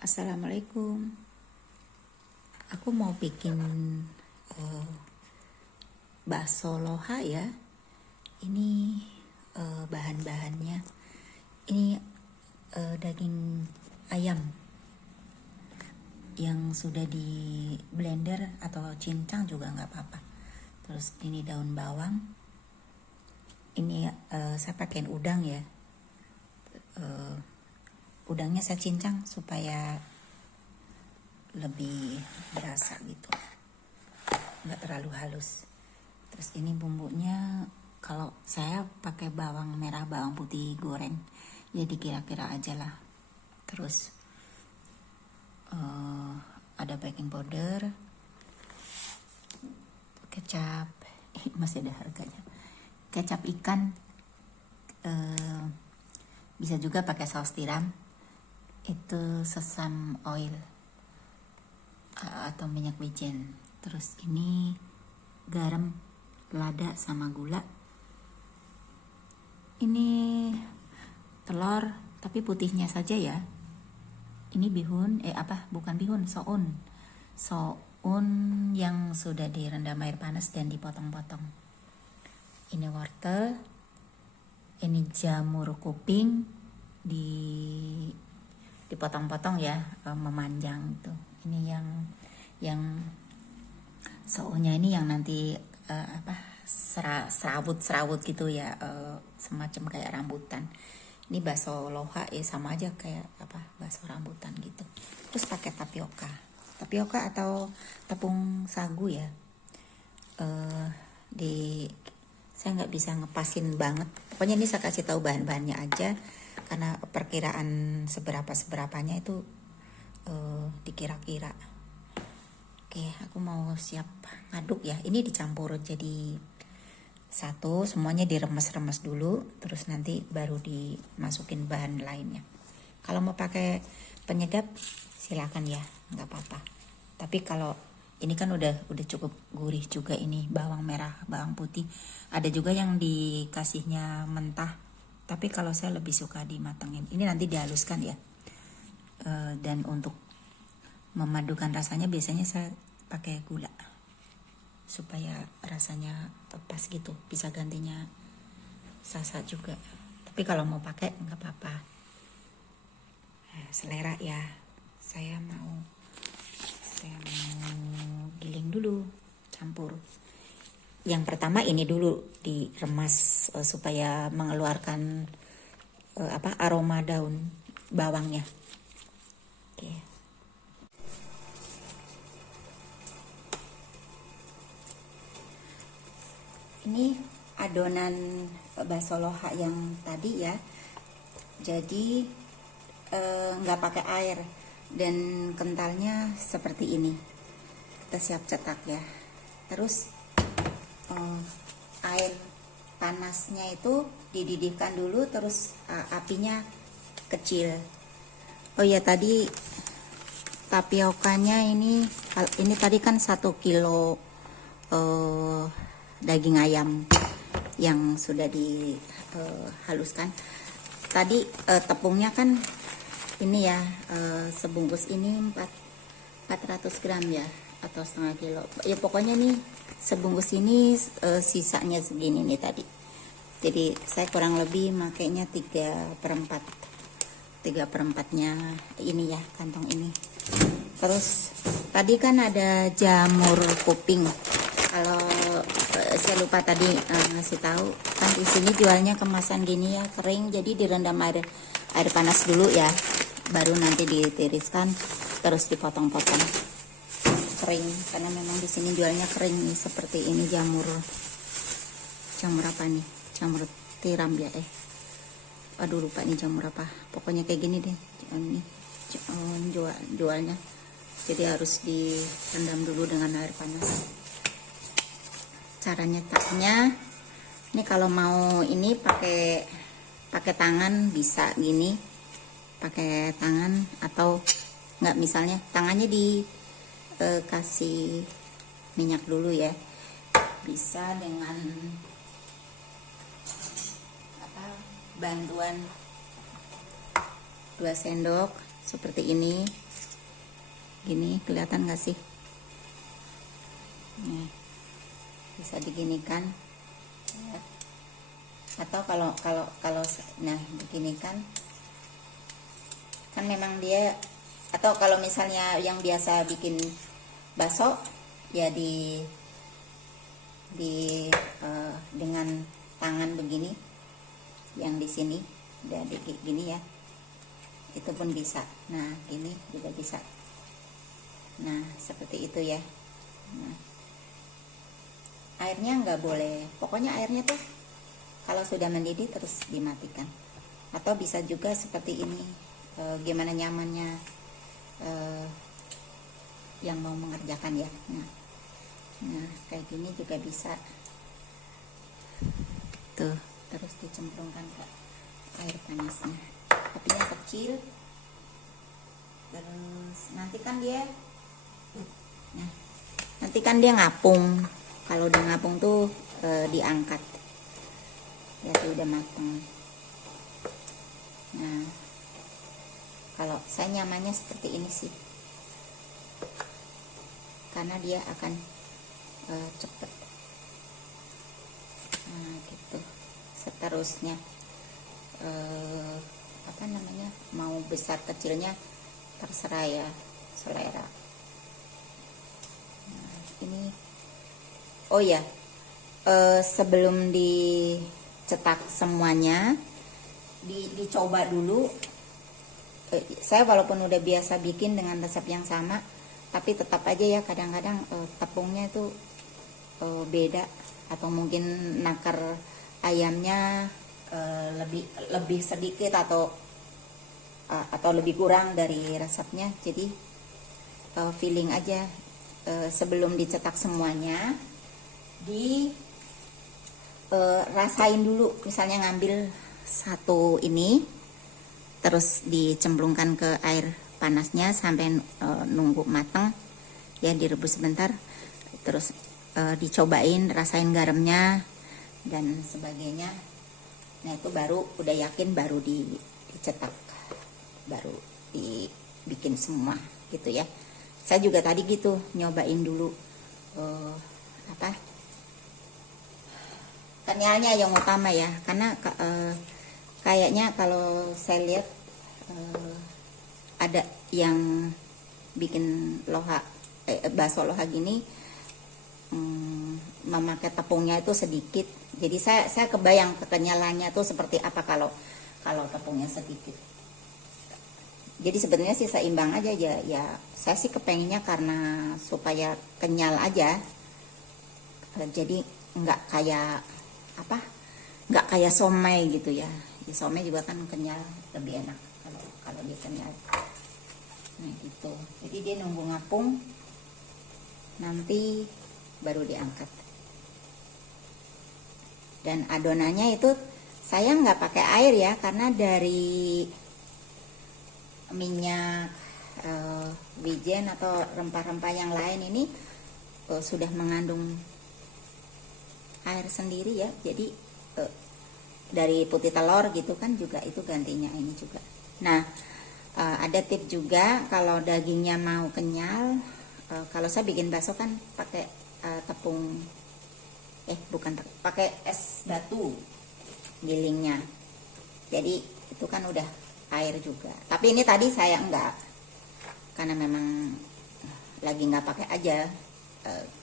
Assalamualaikum. Aku mau bikin bakso loha ya. Ini bahan-bahannya. Ini daging ayam yang sudah di blender atau cincang juga nggak apa-apa. Terus ini daun bawang. Ini saya pakai udang ya. Udangnya saya cincang supaya lebih berasa gitu, nggak terlalu halus. Terus ini bumbunya, kalau saya pakai bawang merah, bawang putih goreng, jadi kira-kira aja lah. Terus ada baking powder, kecap, masih ada harganya, kecap ikan, bisa juga pakai saus tiram, itu sesam oil atau minyak wijen. Terus ini garam, lada sama gula. Ini telur tapi putihnya saja ya. Ini bihun, bukan bihun, soun. Soun yang sudah direndam air panas dan dipotong-potong. Ini wortel. Ini jamur kuping dipotong-potong ya, memanjang itu. Ini yang sounnya ini yang nanti serawut gitu ya, semacam kayak rambutan. Ini bakso loha ya, sama aja kayak bakso rambutan gitu. Terus pakai tapioka atau tepung sagu ya. Saya nggak bisa ngepasin banget. Pokoknya ini saya kasih tahu bahan-bahannya aja, karena perkiraan seberapanya itu dikira-kira. Oke, aku mau siap ngaduk ya. Ini dicampur jadi satu, semuanya diremes-remes dulu, terus nanti baru dimasukin bahan lainnya. Kalau mau pakai penyedap silakan ya, nggak apa-apa. Tapi kalau ini kan udah cukup gurih juga, ini bawang merah, bawang putih. Ada juga yang dikasihnya mentah, tapi kalau saya lebih suka dimatengin. Ini nanti dihaluskan ya. Dan untuk memadukan rasanya biasanya saya pakai gula supaya rasanya pas gitu. Bisa gantinya sasa juga, tapi kalau mau pakai nggak apa-apa. Selera ya. Saya mau giling dulu, campur. Yang pertama ini dulu diremas supaya mengeluarkan aroma daun bawangnya. Oke. Ini adonan bakso loha yang tadi ya. Jadi nggak pakai air dan kentalnya seperti ini. Kita siap cetak ya. Terus air panasnya itu dididihkan dulu, terus apinya kecil. Oh ya, tadi tapiokanya ini tadi kan 1 kilo daging ayam yang sudah dihaluskan. Tadi tepungnya kan ini ya, sebungkus ini 400 gram ya, atau setengah kilo ya, pokoknya nih sebungkus ini sisanya segini nih tadi. Jadi saya kurang lebih makainya 3/4 nya ini ya, kantong ini. Terus tadi kan ada jamur kuping. Kalau saya lupa tadi ngasih tahu, kan di sini jualnya kemasan gini ya, kering, jadi direndam air panas dulu ya, baru nanti ditiriskan terus dipotong-potong kering, karena memang di sini jualnya kering nih, seperti ini. Jamur apa nih, jamur tiram ya, aduh lupa nih jamur apa, pokoknya kayak gini deh ini jualnya. Jadi harus direndam dulu dengan air panas. Cara nyetaknya ini, kalau mau ini pakai tangan bisa gini, pakai tangan, atau nggak, misalnya tangannya kasih minyak dulu ya, bisa dengan bantuan 2 sendok seperti ini. Gini, kelihatan gak sih? Nah, bisa diginikan. Atau kalau nah begini kan memang dia, atau kalau misalnya yang biasa bikin bakso ya dengan tangan begini, yang di sini udah gini ya, itu pun bisa. Nah ini juga bisa. Nah seperti itu ya. Nah, airnya nggak boleh, pokoknya airnya tuh kalau sudah mendidih terus dimatikan. Atau bisa juga seperti ini, gimana nyamannya yang mau mengerjakan ya. Nah kayak gini juga bisa tuh, terus dicemplungkan ke air panasnya, apinya kecil. Terus nanti kan dia ngapung. Kalau udah ngapung tuh diangkat ya, tuh udah mateng. Nah kalau saya nyamannya seperti ini sih, karena dia akan cepet. Nah gitu. Seterusnya apa namanya, mau besar kecilnya terserah ya, selera. Nah, ini oh ya, sebelum dicetak semuanya dicoba dulu. Saya walaupun udah biasa bikin dengan resep yang sama, tapi tetap aja ya kadang-kadang tepungnya itu beda, atau mungkin nakar ayamnya lebih sedikit atau lebih kurang dari resepnya. Jadi feeling aja. Sebelum dicetak semuanya rasain dulu, misalnya ngambil satu ini terus dicemplungkan ke air panasnya sampai nunggu matang ya, direbus sebentar, terus dicobain, rasain garamnya dan sebagainya. Nah itu baru udah yakin, baru dicetak, baru dibikin semua gitu ya. Saya juga tadi gitu nyobain dulu kenyalnya yang utama ya, karena kayaknya kalau saya lihat ada yang bikin bakso loha gini memakai tepungnya itu sedikit. Jadi saya kebayang kekenyalannya tuh seperti apa kalau tepungnya sedikit. Jadi sebenarnya sih seimbang aja ya. Saya sih kepengennya karena supaya kenyal aja. Jadi nggak kayak somai gitu ya. Di somai juga kan kenyal, lebih enak kalau dia kenyal. Nah gitu. Jadi dia nunggu ngapung, nanti baru diangkat. Dan adonannya itu saya nggak pakai air ya, karena dari minyak wijen atau rempah-rempah yang lain ini sudah mengandung air sendiri ya. Jadi dari putih telur gitu kan juga itu gantinya ini juga. Nah ada tips juga kalau dagingnya mau kenyal. Kalau saya bikin bakso kan pakai tepung pakai es batu gilingnya. Jadi itu kan udah air juga. Tapi ini tadi saya enggak, karena memang lagi nggak pakai aja.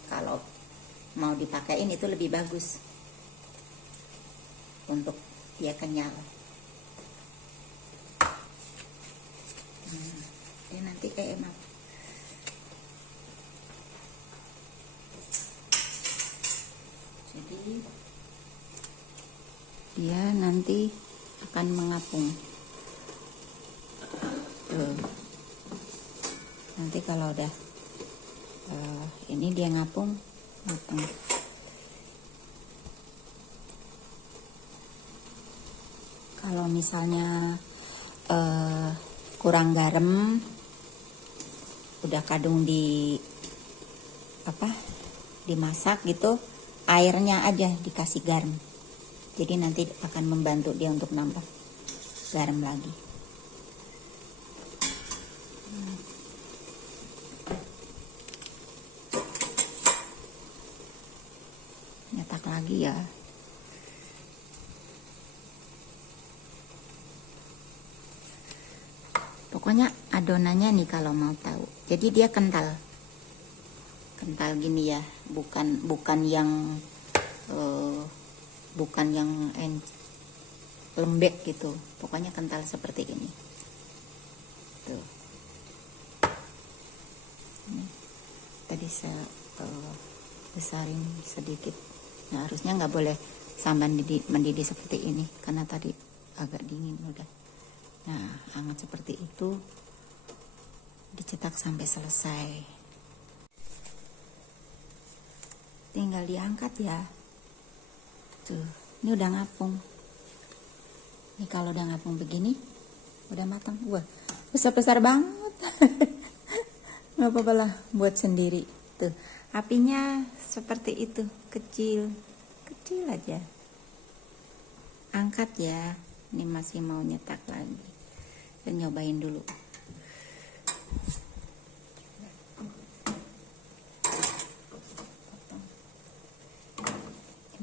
Kalau mau dipakein itu lebih bagus untuk dia kenyal. Nanti maaf. Jadi dia nanti akan mengapung. Nanti kalau udah ini dia ngapung matang. Kalau misalnya kurang garam, udah kadung dimasak gitu, airnya aja dikasih garam. Jadi nanti akan membantu dia untuk nambah garam lagi. lagi ya. Pokoknya adonannya nih kalau mau tahu. Jadi dia kental gini ya, bukan yang lembek gitu. Pokoknya kental seperti ini. Tuh. Ini tadi saya besarin sedikit. Nah, harusnya nggak boleh sambil mendidih seperti ini karena tadi agak dingin udah. Nah, hangat seperti itu dicetak sampai selesai. Tinggal diangkat ya. Tuh, ini udah ngapung. Ini kalau udah ngapung begini, udah matang. Wah, besar-besar banget. Nggak apa-apa lah, buat sendiri. Tuh, apinya seperti itu, kecil aja. Angkat ya. Ini masih mau nyetak lagi. Dan nyobain dulu.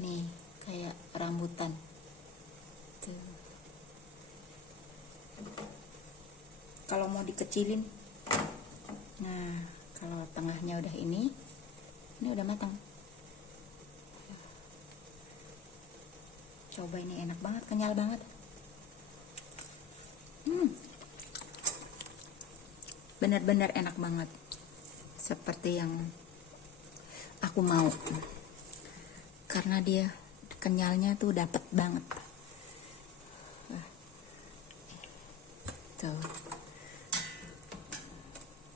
Ini kayak rambutan. Tuh. Kalau mau dikecilin, nah kalau tengahnya udah ini udah matang. Coba, ini enak banget, kenyal banget. Benar-benar enak banget, seperti yang aku mau, karena dia kenyalnya tuh dapet banget. Tuh.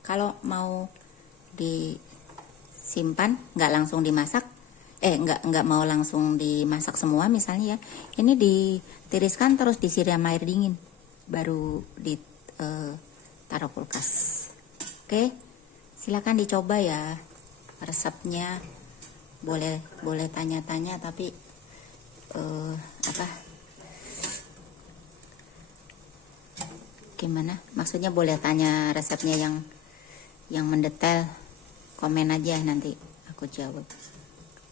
Kalau mau disimpan, nggak langsung dimasak, nggak mau langsung dimasak semua misalnya ya, ini ditiriskan terus disiram air dingin, baru ditaruh kulkas. Oke, silakan dicoba ya resepnya. Boleh tanya-tanya, tapi gimana? Maksudnya boleh tanya resepnya yang mendetail, komen aja nanti aku jawab.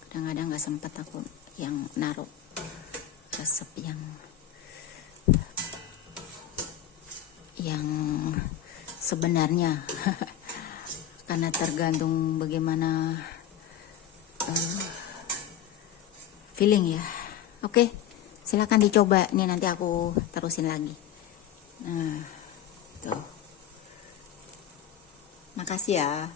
Kadang-kadang nggak sempat aku yang naruh resep yang sebenarnya karena tergantung bagaimana feeling ya. Oke, silakan dicoba. Ini nanti aku terusin lagi. Nah, tuh. Makasih ya.